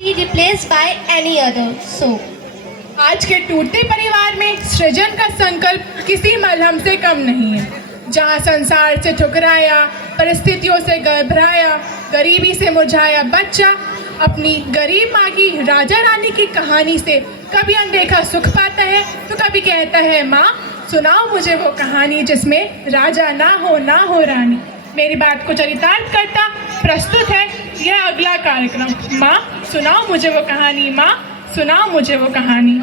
be replaced by any other. So, आज के टूटते परिवार में सृजन का संकल्प किसी मलहम से कम नहीं है। जहाँ संसार से ठुकराया, परिस्थितियों से घबराया, गरीबी से मुरझाया बच्चा अपनी गरीब माँ की राजा रानी की कहानी से कभी अनदेखा सुख पाता है तो कभी कहता है, माँ सुनाओ मुझे वो कहानी जिसमें राजा ना हो रानी। मेरी बात को चरितार्थ करता प्रस्तुत है यह अगला कार्यक्रम। माँ सुनाओ मुझे वो कहानी, माँ सुनाओ मुझे वो कहानी।